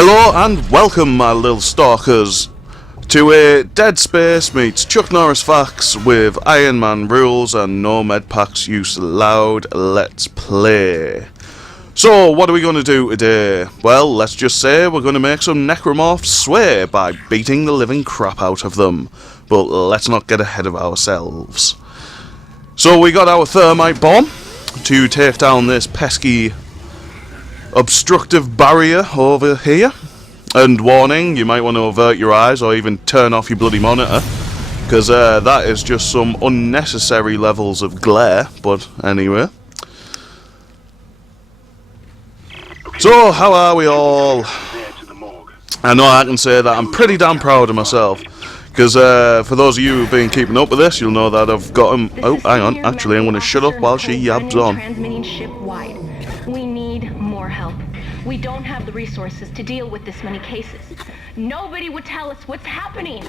Hello and welcome, my little stalkers, to a Dead Space meets Chuck Norris facts with Iron Man rules and no Medpacks use allowed. Let's play. So, what are we going to do today? Well, let's just say we're going to make some Necromorphs sway by beating the living crap out of them. But let's not get ahead of ourselves. So we got our thermite bomb to take down this pesky obstructive barrier over here. And warning, you might want to avert your eyes or even turn off your bloody monitor, because that is just some unnecessary levels of glare. But anyway, so how are we all? I know I can say that I'm pretty damn proud of myself, because for those of you who've been keeping up with this, you'll know that I've got him. Oh, hang on, actually I'm going to shut up while she yabs on. We need more help. We don't have the resources to deal with this many cases. Nobody would tell us what's happening.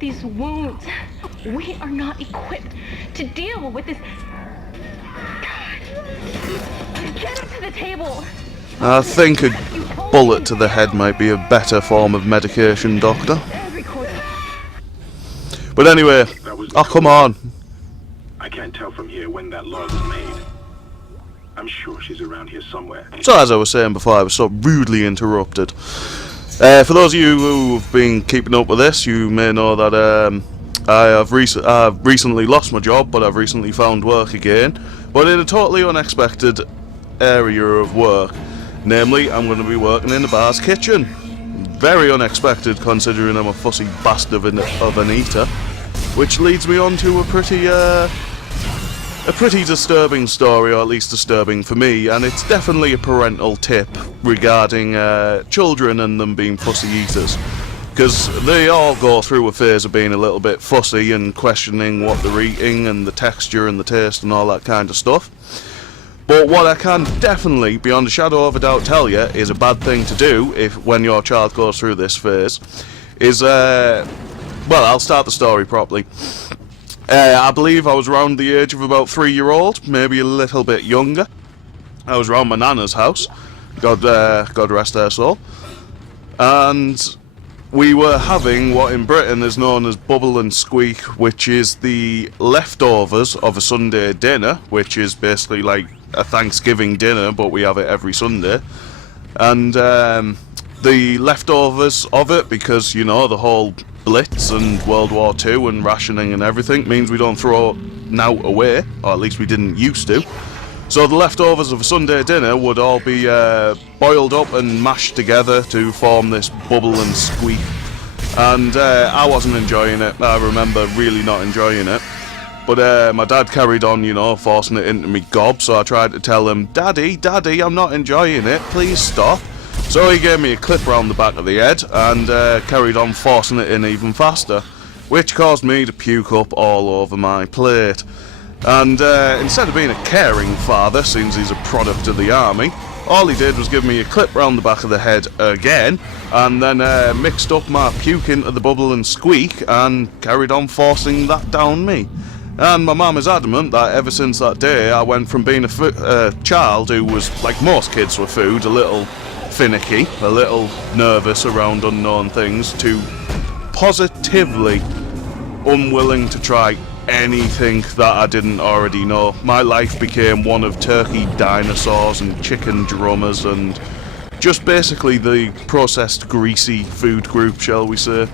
These wounds, we are not equipped to deal with this. God, get him to the table. I think a bullet to the head might be a better form of medication, Doctor. But anyway, oh come on. I can't tell from here when that log was made. I'm sure she's around here somewhere. So as I was saying before, I was so rudely interrupted. For those of you who've been keeping up with this, you may know that I've recently lost my job, but I've recently found work again. But in a totally unexpected area of work. Namely, I'm going to be working in the bar's kitchen. Very unexpected, considering I'm a fussy bastard of an eater. Which leads me on to a pretty disturbing story, or at least disturbing for me, and it's definitely a parental tip regarding children and them being fussy eaters. Because they all go through a phase of being a little bit fussy and questioning what they're eating and the texture and the taste and all that kind of stuff. But what I can definitely, beyond a shadow of a doubt, tell you is a bad thing to do when your child goes through this phase is, well, I'll start the story properly. I believe I was around the age of about 3-year-old, maybe a little bit younger. I was around my nana's house, God rest her soul, and we were having what in Britain is known as bubble and squeak, which is the leftovers of a Sunday dinner, which is basically like a Thanksgiving dinner, but we have it every Sunday. And the leftovers of it, because, you know, the whole Blitz and World War II and rationing and everything means we don't throw now away, or at least we didn't used to. So the leftovers of a Sunday dinner would all be boiled up and mashed together to form this bubble and squeak. And I wasn't enjoying it. I remember really not enjoying it. But my dad carried on, you know, forcing it into me gob, so I tried to tell him, Daddy, I'm not enjoying it, please stop. So he gave me a clip round the back of the head and carried on forcing it in even faster, which caused me to puke up all over my plate. And instead of being a caring father, since he's a product of the army, all he did was give me a clip round the back of the head again, and then mixed up my puke into the bubble and squeak and carried on forcing that down me. And my mum is adamant that ever since that day I went from being a child who was, like most kids with food, a little finicky, a little nervous around unknown things, to positively unwilling to try anything that I didn't already know. My life became one of turkey dinosaurs and chicken drummers and just basically the processed greasy food group, shall we say.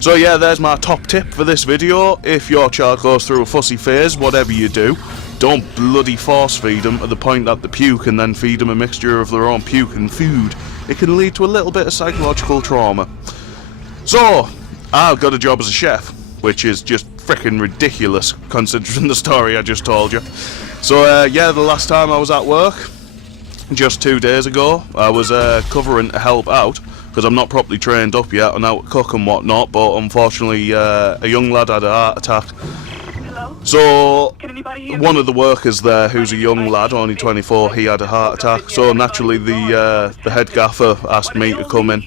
So yeah, there's my top tip for this video. If your child goes through a fussy phase, whatever you do, don't bloody force feed them to the point that they puke and then feed them a mixture of their own puke and food. It can lead to a little bit of psychological trauma. So, I've got a job as a chef, which is just freaking ridiculous considering the story I just told you. So yeah, the last time I was at work, just 2 days ago, I was covering to help out, because I'm not properly trained up yet on how to cook and whatnot, but unfortunately a young lad had a heart attack. So, one of the workers there, who's a young lad, only 24, he had a heart attack. So naturally, the head gaffer asked me to come in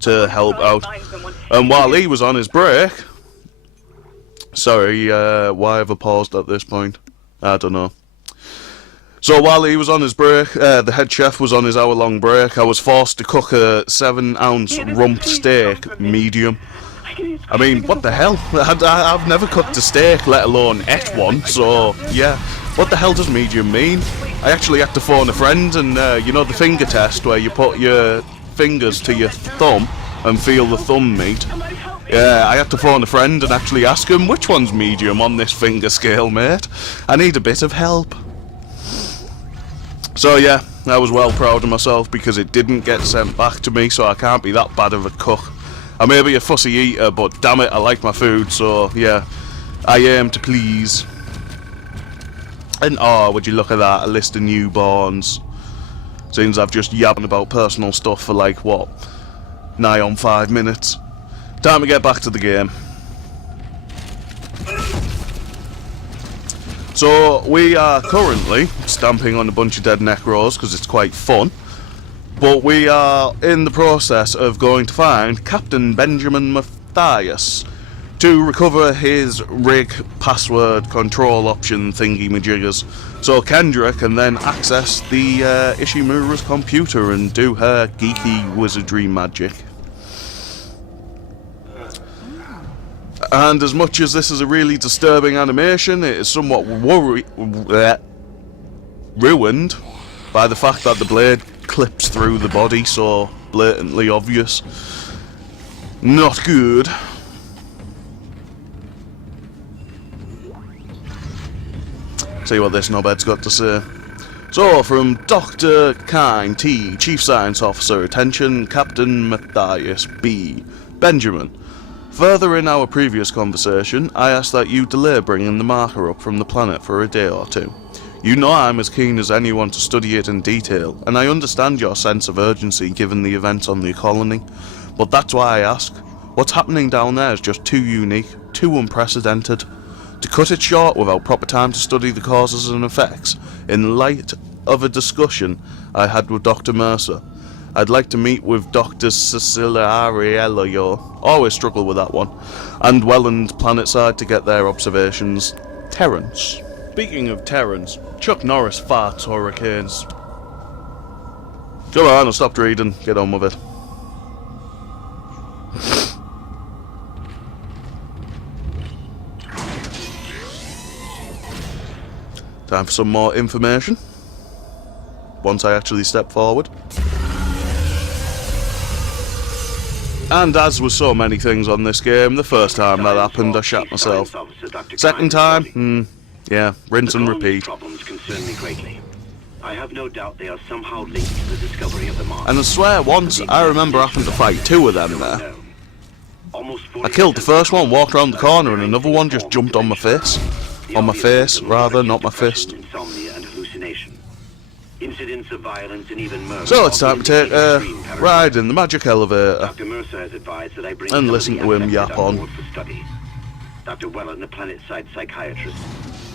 to help out. And while he was on his break, sorry, why have I paused at this point? I don't know. So while he was on his break, the head chef was on his hour-long break, I was forced to cook a 7-ounce rump steak, medium. I mean, what the hell? I've never cooked a steak, let alone ate one, so yeah. What the hell does medium mean? I actually had to phone a friend and, you know the finger test where you put your fingers to your thumb and feel the thumb meet? Yeah, I had to phone a friend and actually ask him, which one's medium on this finger scale, mate? I need a bit of help. So yeah, I was well proud of myself because it didn't get sent back to me, so I can't be that bad of a cook. I may be a fussy eater, but damn it, I like my food, so yeah, I aim to please. And oh, would you look at that, a list of newborns. Seems I've just yabbing about personal stuff for like, what, nigh on 5 minutes. Time to get back to the game. So, we are currently stamping on a bunch of dead Necros because it's quite fun. But we are in the process of going to find Captain Benjamin Matthias to recover his rig password control option thingy-majiggers. So Kendra can then access the Ishimura's computer and do her geeky wizardry magic. And as much as this is a really disturbing animation, it is somewhat ruined by the fact that the blade clips through the body, so blatantly obvious. Not good. See what this knobhead's got to say. So, from Dr. Kine T, Chief Science Officer, attention, Captain Matthias B. Benjamin. Further in our previous conversation, I asked that you delay bringing the marker up from the planet for a day or two. You know I'm as keen as anyone to study it in detail, and I understand your sense of urgency given the events on the colony, but that's why I ask. What's happening down there is just too unique, too unprecedented. To cut it short without proper time to study the causes and effects, in light of a discussion I had with Dr. Mercer, I'd like to meet with Dr. Cecilia Ariello, always struggle with that one, and Welland Planetside to get their observations. Terrence. Speaking of Terrence, Chuck Norris farts hurricanes. Come on, I stopped reading, get on with it. Time for some more information. Once I actually step forward. And as with so many things on this game, the first time that happened I shat myself. Second time, yeah, rinse and repeat. I have no doubt they are somehow linked to the discovery of the mark. And I swear once I remember having to fight 2 of them there. I killed the first one, walked around the corner, and another one just jumped on my face. On my face, rather, not my fist. Incidents of violence and even murder. So it's time to take a ride in the magic elevator Dr. Mercer has advised that I bring and listen to him yap on. Dr. Welland, the planet-side psychiatrist,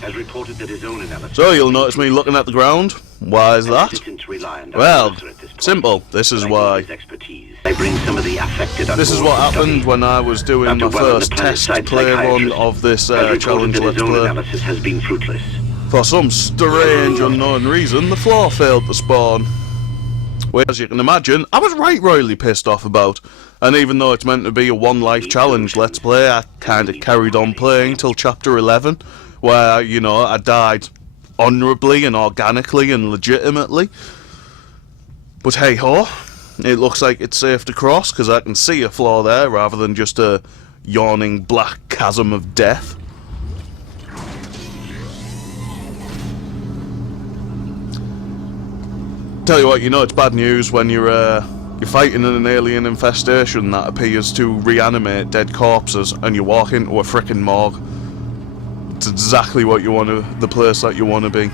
has reported that his own analysis... So you'll notice me looking at the ground. Why is that? Well, simple. This is why. This is what happened when I was doing my first test play run of this challenge Let's Play. For some strange unknown reason, the floor failed to spawn. Which, as you can imagine, I was right royally pissed off about. And even though it's meant to be a one-life challenge Let's Play, I kinda carried on playing till chapter 11, where, you know, I died honourably and organically and legitimately. But hey-ho, it looks like it's safe to cross, because I can see a floor there, rather than just a yawning black chasm of death. Tell you what, you know it's bad news when you're fighting in an alien infestation that appears to reanimate dead corpses and you walk into a frickin' morgue. It's exactly what you want to, the place that you want to be.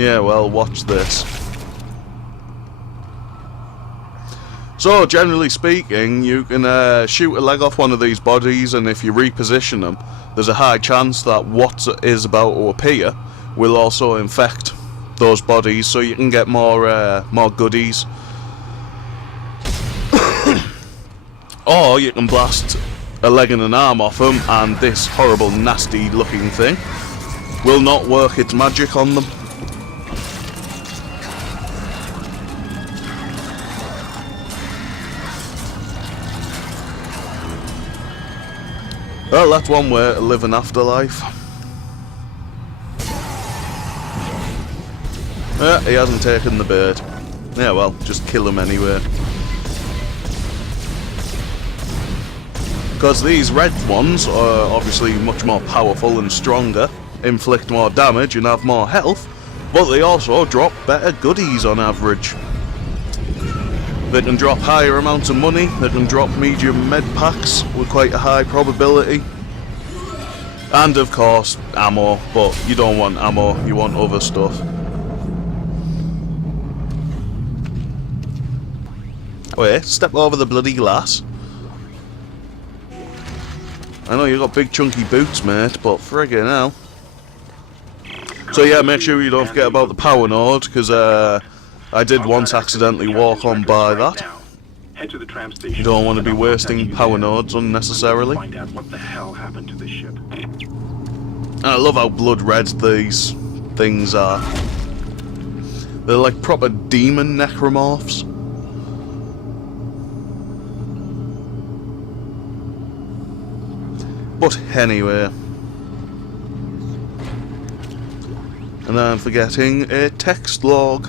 Yeah, well, watch this. So, generally speaking, you can shoot a leg off one of these bodies, and if you reposition them, there's a high chance that what is about to appear will also infect those bodies, so you can get more goodies. Or you can blast a leg and an arm off them, and this horrible, nasty looking thing will not work its magic on them. Well, that's one way to live an afterlife. He hasn't taken the bird. Yeah, well, just kill him anyway. Because these red ones are obviously much more powerful and stronger, inflict more damage and have more health, but they also drop better goodies on average. They can drop higher amounts of money, they can drop medium med packs with quite a high probability. And of course, ammo, but you don't want ammo, you want other stuff. Wait, step over the bloody glass. I know you got big chunky boots, mate, but friggin' hell. So yeah, make sure you don't forget about the power node, because I did once accidentally walk on by that. You don't want to be wasting power nodes unnecessarily. Find out what the hell happened to this ship. And I love how blood red these things are. They're like proper demon necromorphs. But anyway. And I'm forgetting a text log.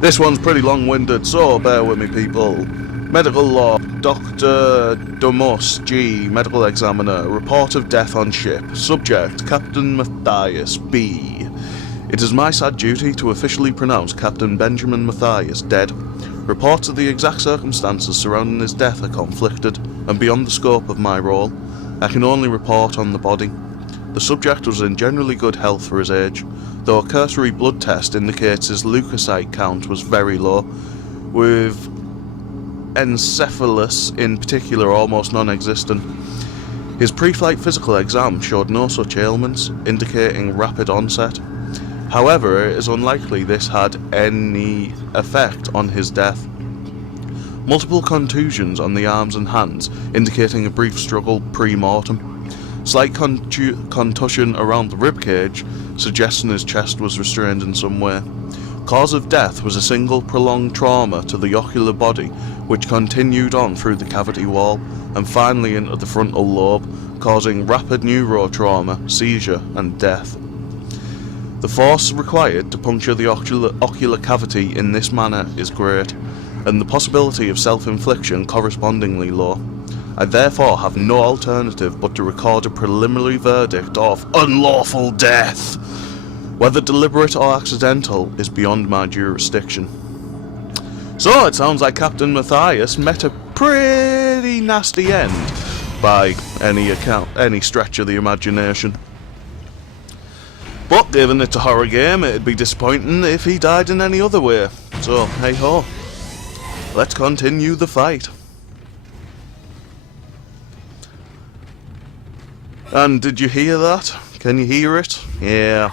This one's pretty long-winded, so bear with me, people. Medical log. Dr. Domos G. Medical examiner. Report of death on ship. Subject. Captain Matthias B. It is my sad duty to officially pronounce Captain Benjamin Matthias dead. Reports of the exact circumstances surrounding his death are conflicted, and beyond the scope of my role. I can only report on the body. The subject was in generally good health for his age, though a cursory blood test indicates his leukocyte count was very low, with encephalus in particular almost non-existent. His pre-flight physical exam showed no such ailments, indicating rapid onset. However, it is unlikely this had any effect on his death. Multiple contusions on the arms and hands, indicating a brief struggle pre-mortem. Slight contusion around the ribcage, suggesting his chest was restrained in some way. Cause of death was a single prolonged trauma to the ocular body, which continued on through the cavity wall, and finally into the frontal lobe, causing rapid neurotrauma, seizure, and death. The force required to puncture the ocular cavity in this manner is great, and the possibility of self-infliction correspondingly low. I therefore have no alternative but to record a preliminary verdict of unlawful death. Whether deliberate or accidental is beyond my jurisdiction. So it sounds like Captain Matthias met a pretty nasty end by any stretch of the imagination. But given it's a horror game, it'd be disappointing if he died in any other way. So hey ho, let's continue the fight. And did you hear that? Can you hear it? Yeah.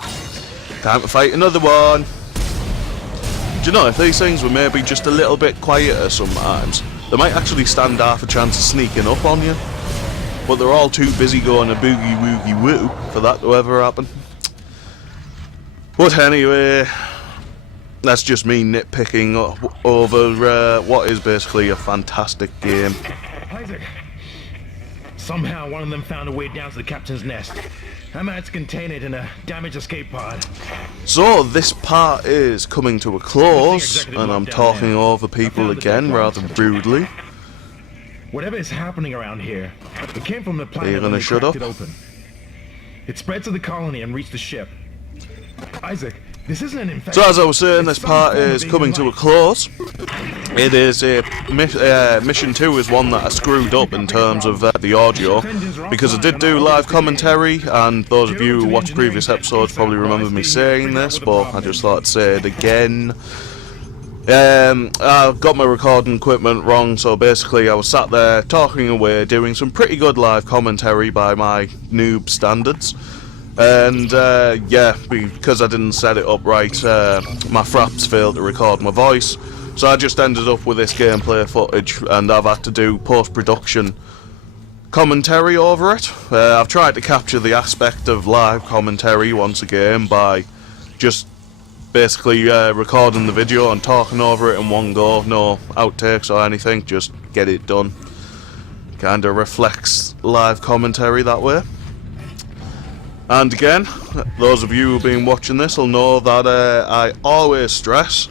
Time to fight another one. Do you know, if these things were maybe just a little bit quieter sometimes, they might actually stand half a chance of sneaking up on you. But they're all too busy going a boogie woogie woo for that to ever happen. But anyway, that's just me nitpicking over what is basically a fantastic game. Isaac. Somehow one of them found a way down to the captain's nest. I managed to contain it in a damaged escape pod. So this part is coming to a close, and I'm talking over people again rather rudely. Whatever is happening around here, it came from the planet. Are you gonna shut up? It open. It spread to the colony and reached the ship. Isaac, this isn't an infection. So as I was saying, this part is coming to a close. It is a mission 2 is one that I screwed up in terms of the audio, because I did do live commentary, and those of you who watched previous episodes probably remember me saying this, but I just thought I'd say it again. I got my recording equipment wrong, so basically I was sat there talking away, doing some pretty good live commentary by my noob standards. And yeah, because I didn't set it up right, my FRAPs failed to record my voice, so I just ended up with this gameplay footage, and I've had to do post-production commentary over it. I've tried to capture the aspect of live commentary once again by just basically recording the video and talking over it in one go, no outtakes or anything, just get it done. Kinda reflects live commentary that way. And again, those of you who've been watching this will know that I always stress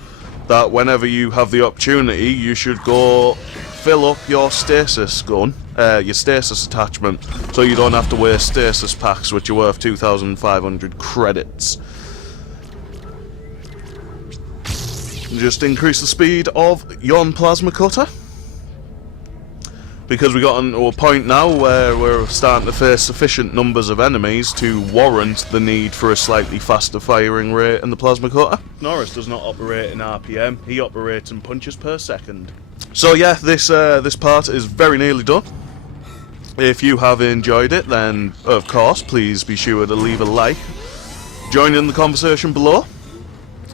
that whenever you have the opportunity, you should go fill up your stasis gun, your stasis attachment, so you don't have to waste stasis packs which are worth 2,500 credits. Just increase the speed of yon plasma cutter, because we got into a point now where we're starting to face sufficient numbers of enemies to warrant the need for a slightly faster firing rate in the plasma cutter. Norris does not operate in RPM, he operates in punches per second. So yeah, this part is very nearly done. If you have enjoyed it, then of course please be sure to leave a like, join in the conversation below.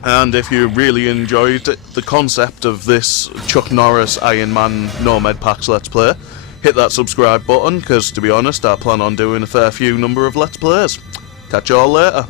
And if you really enjoyed the concept of this Chuck Norris Ironman+No Medpacks Let's Play, hit that subscribe button, because to be honest I plan on doing a fair few number of Let's Plays. Catch you all later.